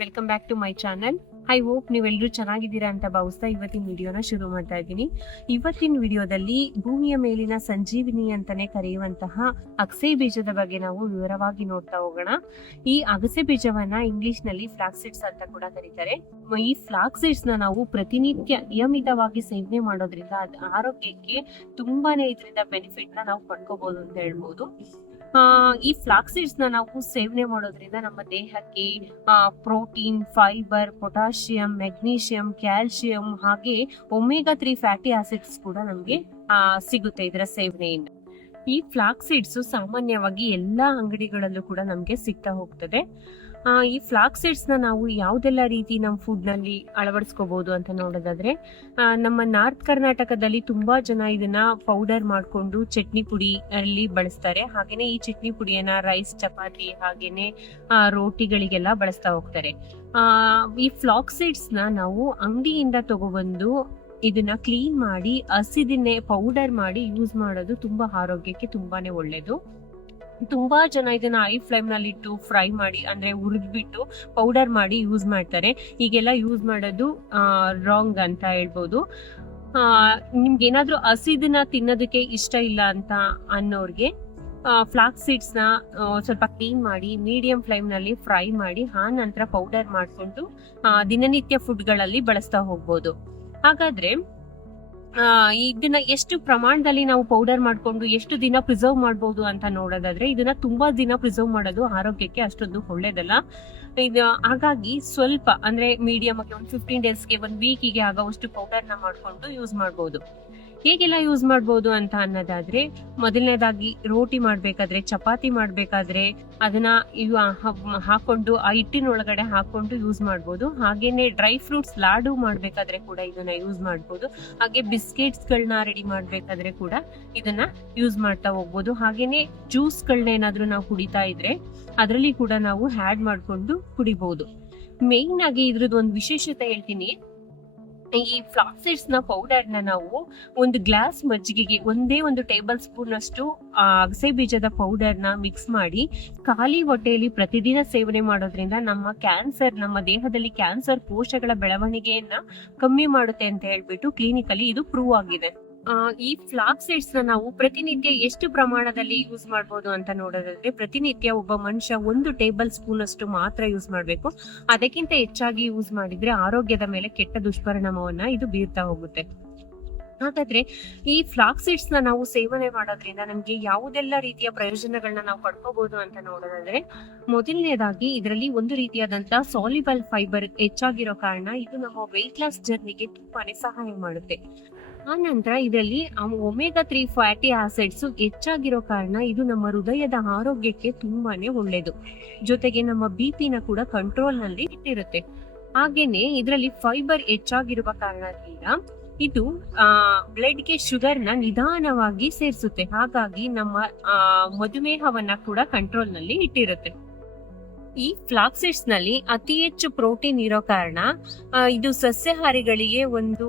Welcome back to my channel. I hope ನೀವೆಲ್ಲರೂ ಚೆನ್ನಾಗಿದ್ದೀರಾ ಅಂತ ಭಾವಿಸ್ತಾ ಇವತ್ತಿನ ವಿಡಿಯೋನ ಶುರು ಮಾಡ್ತಾ ಇದ್ದೀನಿ. ಇವತ್ತಿನ ವಿಡಿಯೋದಲ್ಲಿ ಭೂಮಿಯ ಮೇಲಿನ ಸಂಜೀವಿನಿ ಅಂತಾನೆ ಕರೆಯುವಂತಹ ಅಗಸೆ ಬೀಜದ ಬಗ್ಗೆ ನಾವು ವಿವರವಾಗಿ ನೋಡ್ತಾ ಹೋಗೋಣ. ಈ ಅಗಸೆ ಬೀಜವನ್ನ ಇಂಗ್ಲಿಷ್ ನಲ್ಲಿ ಫ್ಲಾಕ್ಸ್ ಸೀಡ್ಸ್ ಅಂತ ಕೂಡ ಕರೀತಾರೆ. ಈ ಫ್ಲಾಕ್ಸ್ ಸೀಡ್ಸ್ ನ ನಾವು ಪ್ರತಿನಿತ್ಯ ನಿಯಮಿತವಾಗಿ ಸೇವನೆ ಮಾಡೋದ್ರಿಂದ ಆರೋಗ್ಯಕ್ಕೆ ತುಂಬಾನೇ ಇದರಿಂದ ಬೆನಿಫಿಟ್ ನ ನಾವು ಪಡ್ಕೋಬಹುದು ಅಂತ ಹೇಳ್ಬೋದು. ಈ ಫ್ಲಾಕ್ಸ್ ಸೀಡ್ಸ್ ನ ನಾವು ಸೇವನೆ ಮಾಡೋದ್ರಿಂದ ನಮ್ಮ ದೇಹಕ್ಕೆ protein, fibre, potassium, magnesium, calcium ಹಾಗೆ ಒಮೆಗಾ 3 ಫ್ಯಾಟಿ ಆಸಿಡ್ಸ್ ಕೂಡ ನಮ್ಗೆ ಸಿಗುತ್ತೆ ಇದರ ಸೇವನೆಯಿಂದ. ಈ ಫ್ಲಾಕ್ಸ್ ಸೀಡ್ಸ್ ಸಾಮಾನ್ಯವಾಗಿ ಎಲ್ಲಾ ಅಂಗಡಿಗಳಲ್ಲೂ ಕೂಡ ನಮ್ಗೆ ಸಿಗ್ತಾ ಹೋಗ್ತದೆ. ಈ ಫ್ಲಾಕ್ಸ್ ಸೀಡ್ಸ್ ನ ನಾವು ಯಾವ್ದೆಲ್ಲ ರೀತಿ ನಮ್ಮ ಫುಡ್ ನಲ್ಲಿ ಅಳವಡಿಸ್ಕೋಬಹುದು ಅಂತ ನೋಡೋದಾದ್ರೆ, ನಮ್ಮ ನಾರ್ತ್ ಕರ್ನಾಟಕದಲ್ಲಿ ತುಂಬಾ ಜನ ಇದನ್ನ ಪೌಡರ್ ಮಾಡ್ಕೊಂಡು ಚಟ್ನಿ ಪುಡಿ ಅಲ್ಲಿ ಬಳಸ್ತಾರೆ. ಹಾಗೇನೆ ಈ ಚಟ್ನಿ ಪುಡಿಯನ್ನ ರೈಸ್, ಚಪಾತಿ ಹಾಗೇನೆ ರೋಟಿಗಳಿಗೆಲ್ಲ ಬಳಸ್ತಾ ಹೋಗ್ತಾರೆ. ಈ ಫ್ಲಾಕ್ಸ್ ಸೀಡ್ಸ್ ನ ನಾವು ಅಂಗಡಿಯಿಂದ ತಗೊಬಂದು ಇದನ್ನ ಕ್ಲೀನ್ ಮಾಡಿ ಹಸಿದನ್ನೇ ಪೌಡರ್ ಮಾಡಿ ಯೂಸ್ ಮಾಡೋದು ತುಂಬಾ ಆರೋಗ್ಯಕ್ಕೆ ತುಂಬಾನೇ ಒಳ್ಳೇದು. ತುಂಬಾ ಜನ ಇದನ್ನ ಹೈ ಫ್ಲೇಮ್ ನಲ್ಲಿ ಇಟ್ಟು ಫ್ರೈ ಮಾಡಿ ಅಂದ್ರೆ ಹುರಿದ್ಬಿಟ್ಟು ಪೌಡರ್ ಮಾಡಿ ಯೂಸ್ ಮಾಡ್ತಾರೆ. ಈಗೆಲ್ಲ ಯೂಸ್ ಮಾಡೋದು ರಾಂಗ್ ಅಂತ ಹೇಳ್ಬೋದು. ನಿಮ್ಗೆ ಏನಾದ್ರೂ ಹಸಿದನ್ನ ತಿನ್ನೋದಕ್ಕೆ ಇಷ್ಟ ಇಲ್ಲ ಅಂತ ಅನ್ನೋರ್ಗೆ ಫ್ಲಾಕ್ಸ್ ಸೀಡ್ಸ್ ನ ಸ್ವಲ್ಪ ಕ್ಲೀನ್ ಮಾಡಿ ಮೀಡಿಯಂ ಫ್ಲೇಮ್ ನಲ್ಲಿ ಫ್ರೈ ಮಾಡಿ ಆ ನಂತರ ಪೌಡರ್ ಮಾಡ್ಕೊಂಡು ದಿನನಿತ್ಯ ಫುಡ್ ಗಳಲ್ಲಿ ಬಳಸ್ತಾ ಹೋಗ್ಬೋದು. ಹಾಗಾದ್ರೆ ಇದನ್ನ ಎಷ್ಟು ಪ್ರಮಾಣದಲ್ಲಿ ನಾವು ಪೌಡರ್ ಮಾಡ್ಕೊಂಡು ಎಷ್ಟು ದಿನ ಪ್ರಿಸರ್ವ್ ಮಾಡಬಹುದು ಅಂತ ನೋಡೋದಾದ್ರೆ, ಇದನ್ನ ತುಂಬಾ ದಿನ ಪ್ರಿಸರ್ವ್ ಮಾಡೋದು ಆರೋಗ್ಯಕ್ಕೆ ಅಷ್ಟೊಂದು ಒಳ್ಳೇದಲ್ಲ. ಹಾಗಾಗಿ ಸ್ವಲ್ಪ ಅಂದ್ರೆ ಮೀಡಿಯಂ ಆಗಿ ಒಂದು 15 ಡೇಸ್ಗೆ 1 ವೀಕಿಗೆ ಆಗೋವಷ್ಟು ಪೌಡರ್ ನ ಮಾಡ್ಕೊಂಡು ಯೂಸ್ ಮಾಡಬಹುದು. ಹೇಗೆಲ್ಲ ಯೂಸ್ ಮಾಡಬಹುದು ಅಂತ ಅನ್ನೋದಾದ್ರೆ, ಮೊದಲನೇದಾಗಿ ರೋಟಿ ಮಾಡ್ಬೇಕಾದ್ರೆ, ಚಪಾತಿ ಮಾಡ್ಬೇಕಾದ್ರೆ ಅದನ್ನ ಹಾಕೊಂಡು ಆ ಹಿಟ್ಟಿನೊಳಗಡೆ ಹಾಕೊಂಡು ಯೂಸ್ ಮಾಡಬಹುದು. ಹಾಗೇನೆ ಡ್ರೈ ಫ್ರೂಟ್ಸ್ ಲಾಡು ಮಾಡ್ಬೇಕಾದ್ರೆ ಕೂಡ ಇದನ್ನ ಯೂಸ್ ಮಾಡಬಹುದು. ಹಾಗೆ ಬಿಸ್ಕೆಟ್ಸ್ ಗಳನ್ನ ರೆಡಿ ಮಾಡ್ಬೇಕಾದ್ರೆ ಕೂಡ ಇದನ್ನ ಯೂಸ್ ಮಾಡ್ತಾ ಹೋಗ್ಬೋದು. ಹಾಗೇನೆ ಜ್ಯೂಸ್ ಗಳನ್ನ ಏನಾದ್ರೂ ನಾವು ಕುಡಿತಾ ಇದ್ರೆ ಅದರಲ್ಲಿ ಕೂಡ ನಾವು ಆಡ್ ಮಾಡ್ಕೊಂಡು ಕುಡಿಬಹುದು. ಮೇನ್ ಆಗಿ ಇದ್ರದ್ದು ಒಂದು ವಿಶೇಷತೆ ಹೇಳ್ತೀನಿ. ಈ ಫ್ಲಾಕ್ಸ್ ಸೀಡ್ಸ್ ನ ಪೌಡರ್ ನ ನಾವು ಒಂದು ಗ್ಲಾಸ್ ಮಜ್ಜಿಗೆಗೆ ಒಂದೇ 1 ಟೇಬಲ್ ಸ್ಪೂನ್ ಅಷ್ಟು ಅಗಸೆ ಬೀಜದ ಪೌಡರ್ ನ ಮಿಕ್ಸ್ ಮಾಡಿ ಖಾಲಿ ಹೊಟ್ಟೆಯಲ್ಲಿ ಪ್ರತಿದಿನ ಸೇವನೆ ಮಾಡೋದ್ರಿಂದ ನಮ್ಮ ದೇಹದಲ್ಲಿ ಕ್ಯಾನ್ಸರ್ ಕೋಶಗಳ ಬೆಳವಣಿಗೆಯನ್ನ ಕಮ್ಮಿ ಮಾಡುತ್ತೆ ಅಂತ ಹೇಳ್ಬಿಟ್ಟು ಕ್ಲಿನಿಕಲಿ ಇದು ಪ್ರೂವ್ ಆಗಿದೆ. ಈ ಫ್ಲಾಕ್ಸ್ ಸೀಡ್ಸ್ ನ ನಾವು ಪ್ರತಿನಿತ್ಯ ಎಷ್ಟು ಪ್ರಮಾಣದಲ್ಲಿ ಯೂಸ್ ಮಾಡಬಹುದು ಅಂತ ನೋಡೋದಾದ್ರೆ, ಪ್ರತಿನಿತ್ಯ ಒಬ್ಬ ಮನುಷ್ಯ 1 ಟೇಬಲ್ ಸ್ಪೂನ್ ಅಷ್ಟು ಮಾತ್ರ ಯೂಸ್ ಮಾಡಬೇಕು. ಅದಕ್ಕಿಂತ ಹೆಚ್ಚಾಗಿ ಯೂಸ್ ಮಾಡಿದ್ರೆ ಆರೋಗ್ಯದ ಮೇಲೆ ಕೆಟ್ಟ ದುಷ್ಪರಿಣಾಮವನ್ನ ಇದು ಬೀರ್ತಾ ಹೋಗುತ್ತೆ. ಹಾಗಾದ್ರೆ ಈ ಫ್ಲಾಕ್ಸ್ ಸೀಡ್ಸ್ ನ ನಾವು ಸೇವನೆ ಮಾಡೋದ್ರಿಂದ ನಮ್ಗೆ ಯಾವುದೆಲ್ಲ ರೀತಿಯ ಪ್ರಯೋಜನಗಳನ್ನ ನಾವು ಪಡ್ಕೋಬಹುದು ಅಂತ ನೋಡೋದಾದ್ರೆ, ಮೊದಲನೇದಾಗಿ ಇದರಲ್ಲಿ ಒಂದು ರೀತಿಯಾದಂತಹ ಸಾಲ್ಯುಬಲ್ ಫೈಬರ್ ಹೆಚ್ಚಾಗಿರೋ ಕಾರಣ ಇದು ನಮ್ಮ ವೆಯ್ಟ್ ಲಾಸ್ ಜರ್ನಿಗೆ ತುಂಬಾನೇ ಸಹಾಯ ಮಾಡುತ್ತೆ. ಆ ನಂತರ ಇದರಲ್ಲಿ ಒಮೆಗಾ 3 ಫ್ಯಾಟಿ ಆಸಿಡ್ಸ್ ಹೆಚ್ಚಾಗಿರೋ ಕಾರಣ ಇದು ನಮ್ಮ ಹೃದಯದ ಆರೋಗ್ಯಕ್ಕೆ ತುಂಬಾನೇ ಒಳ್ಳೇದು. ಜೊತೆಗೆ ನಮ್ಮ BP ನ ಕೂಡ ಕಂಟ್ರೋಲ್ ನಲ್ಲಿ ಇಟ್ಟಿರುತ್ತೆ. ಹಾಗೇನೆ ಇದರಲ್ಲಿ ಫೈಬರ್ ಹೆಚ್ಚಾಗಿರುವ ಕಾರಣದಿಂದ ಇದು ಬ್ಲಡ್ ಗೆ ಶುಗರ್ ನ ನಿಧಾನವಾಗಿ ಸೇರಿಸುತ್ತೆ. ಹಾಗಾಗಿ ನಮ್ಮ ಮಧುಮೇಹವನ್ನ ಕೂಡ ಕಂಟ್ರೋಲ್ ನಲ್ಲಿ ಇಟ್ಟಿರುತ್ತೆ. ಈ ಫ್ಲಾಕ್ಸ್ ಸೀಡ್ಸ್ ನಲ್ಲಿ ಅತಿ ಹೆಚ್ಚು ಪ್ರೋಟೀನ್ ಇರೋ ಕಾರಣ ಇದು ಸಸ್ಯಾಹಾರಿಗಳಿಗೆ ಒಂದು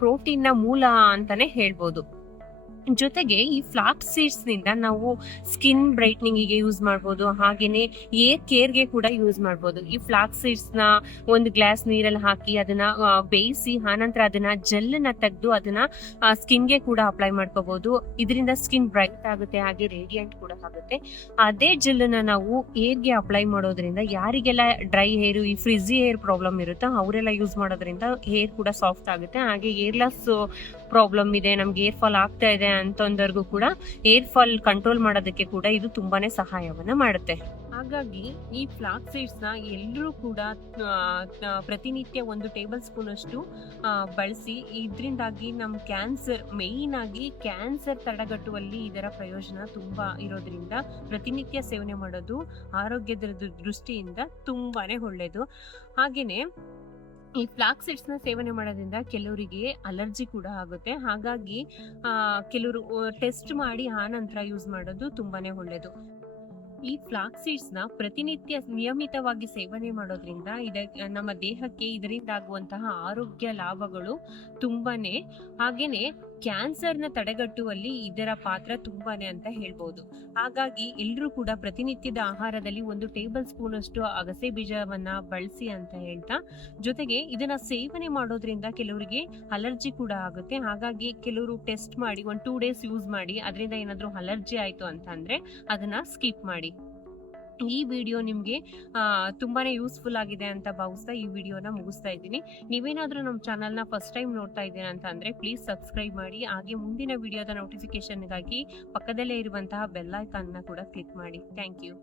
ಪ್ರೋಟೀನ್ ನ ಮೂಲ ಅಂತಾನೆ ಹೇಳ್ಬೋದು. ಜೊತೆಗೆ ಈ ಫ್ಲಾಕ್ಸ್ ಸೀಡ್ಸ್ ನಿಂದ ನಾವು ಸ್ಕಿನ್ ಬ್ರೈಟ್ನಿಂಗ್ ಗೆ ಯೂಸ್ ಮಾಡಬಹುದು. ಹಾಗೇನೆ ಏರ್ ಕೇರ್ ಗೆ ಕೂಡ ಯೂಸ್ ಮಾಡಬಹುದು. ಈ ಫ್ಲಾಕ್ಸ್ ಸೀಡ್ಸ್ ನ ಒಂದು ಗ್ಲಾಸ್ ನೀರಲ್ಲಿ ಹಾಕಿ ಅದನ್ನ ಬೇಯಿಸಿ ಆನಂತರ ಅದನ್ನ ಜೆಲ್ ನ ತೆಗೆದು ಅದನ್ನ ಸ್ಕಿನ್ ಗೆ ಕೂಡ ಅಪ್ಲೈ ಮಾಡ್ಕೋಬಹುದು. ಇದರಿಂದ ಸ್ಕಿನ್ ಬ್ರೈಟ್ ಆಗುತ್ತೆ, ಹಾಗೆ ರೇಡಿಯಂಟ್ ಕೂಡ ಆಗುತ್ತೆ. ಅದೇ ಜೆಲ್ ನ ನಾವು ಹೇರ್ ಗೆ ಅಪ್ಲೈ ಮಾಡೋದ್ರಿಂದ ಯಾರಿಗೆಲ್ಲ ಡ್ರೈ ಹೇರ್, ಈ ಫ್ರಿಜಿ ಹೇರ್ ಪ್ರಾಬ್ಲಮ್ ಇರುತ್ತೋ ಅವರೆಲ್ಲ ಯೂಸ್ ಮಾಡೋದ್ರಿಂದ ಹೇರ್ ಕೂಡ ಸಾಫ್ಟ್ ಆಗುತ್ತೆ. ಹಾಗೆ ಹೇರ್ ಲಾಸ್ ಪ್ರಾಬ್ಲಮ್ ಇದೆ, ನಮ್ಗೆ ಹೇರ್ ಫಾಲ್ ಆಗ್ತಾ ಇದೆ ಅಂತಂದವ್ರಿಗೂ ಕೂಡ ಹೇರ್ ಫಾಲ್ ಕಂಟ್ರೋಲ್ ಮಾಡೋದಕ್ಕೆ ಕೂಡ ಇದು ತುಂಬಾನೇ ಸಹಾಯವನ್ನ ಮಾಡುತ್ತೆ. ಹಾಗಾಗಿ ಈ ಫ್ಲಾಕ್ಸ್ ಸೀಡ್ಸ್ ನ ಎಲ್ಲರೂ ಕೂಡ ಪ್ರತಿನಿತ್ಯ 1 ಟೇಬಲ್ ಸ್ಪೂನ್ ಅಷ್ಟು ಬಳಸಿ. ಇದರಿಂದಾಗಿ ನಮ್ ಕ್ಯಾನ್ಸರ್, ಮೇನ್ ಆಗಿ ಕ್ಯಾನ್ಸರ್ ತಡೆಗಟ್ಟುವಲ್ಲಿ ಇದರ ಪ್ರಯೋಜನ ತುಂಬಾ ಇರೋದ್ರಿಂದ ಪ್ರತಿನಿತ್ಯ ಸೇವನೆ ಮಾಡೋದು ಆರೋಗ್ಯದ ದೃಷ್ಟಿಯಿಂದ ತುಂಬಾನೇ ಒಳ್ಳೇದು. ಹಾಗೇನೆ ಈ ಫ್ಲಾಕ್ಸ್ ಸೀಡ್ಸ್ ನ ಸೇವನೆ ಮಾಡೋದ್ರಿಂದ ಕೆಲವರಿಗೆ ಅಲರ್ಜಿ ಕೂಡ ಆಗುತ್ತೆ. ಹಾಗಾಗಿ ಕೆಲವರು ಟೆಸ್ಟ್ ಮಾಡಿ ಆ ನಂತರ ಯೂಸ್ ಮಾಡೋದು ತುಂಬಾನೇ ಒಳ್ಳೇದು. ಈ ಫ್ಲಾಕ್ಸ್ ಸೀಡ್ಸ್ ನ ಪ್ರತಿನಿತ್ಯ ನಿಯಮಿತವಾಗಿ ಸೇವನೆ ಮಾಡೋದ್ರಿಂದ ನಮ್ಮ ದೇಹಕ್ಕೆ ಇದರಿಂದ ಆಗುವಂತಹ ಆರೋಗ್ಯ ಲಾಭಗಳು ತುಂಬಾನೇ. ಹಾಗೇನೆ ಕ್ಯಾನ್ಸರ್ನ ತಡೆಗಟ್ಟುವಲ್ಲಿ ಇದರ ಪಾತ್ರ ತುಂಬಾನೇ ಅಂತ ಹೇಳ್ಬೋದು. ಹಾಗಾಗಿ ಎಲ್ರೂ ಕೂಡ ಪ್ರತಿನಿತ್ಯದ ಆಹಾರದಲ್ಲಿ 1 ಟೇಬಲ್ ಸ್ಪೂನ್ ಅಷ್ಟು ಅಗಸೆ ಬೀಜವನ್ನ ಬಳಸಿ ಅಂತ ಹೇಳ್ತಾ, ಜೊತೆಗೆ ಇದನ್ನ ಸೇವನೆ ಮಾಡೋದ್ರಿಂದ ಕೆಲವರಿಗೆ ಅಲರ್ಜಿ ಕೂಡ ಆಗುತ್ತೆ. ಹಾಗಾಗಿ ಕೆಲವರು ಟೆಸ್ಟ್ ಮಾಡಿ 1-2 ಡೇಸ್ ಯೂಸ್ ಮಾಡಿ ಅದರಿಂದ ಏನಾದ್ರೂ ಅಲರ್ಜಿ ಆಯ್ತು ಅಂತ ಅಂದ್ರೆ ಅದನ್ನ ಸ್ಕಿಪ್ ಮಾಡಿ. ಈ ವಿಡಿಯೋ ನಿಮ್ಗೆ ತುಂಬಾನೇ ಯೂಸ್ಫುಲ್ ಆಗಿದೆ ಅಂತ ಭಾವಿಸ್ತಾ ಈ ವಿಡಿಯೋನ ಮುಗಿಸ್ತಾ ಇದ್ದೀನಿ. ನೀವೇನಾದ್ರೂ ನಮ್ಮ ಚಾನಲ್ನ ಫಸ್ಟ್ ಟೈಮ್ ನೋಡ್ತಾ ಇದ್ದೀರಾ ಅಂತ ಅಂದ್ರೆ ಪ್ಲೀಸ್ ಸಬ್ಸ್ಕ್ರೈಬ್ ಮಾಡಿ. ಹಾಗೆ ಮುಂದಿನ ವಿಡಿಯೋದ ನೋಟಿಫಿಕೇಶನ್ಗಾಗಿ ಪಕ್ಕದಲ್ಲೇ ಇರುವಂತಹ ಬೆಲ್ ಐಕಾನ್ನ ಕೂಡ ಕ್ಲಿಕ್ ಮಾಡಿ. Thank you.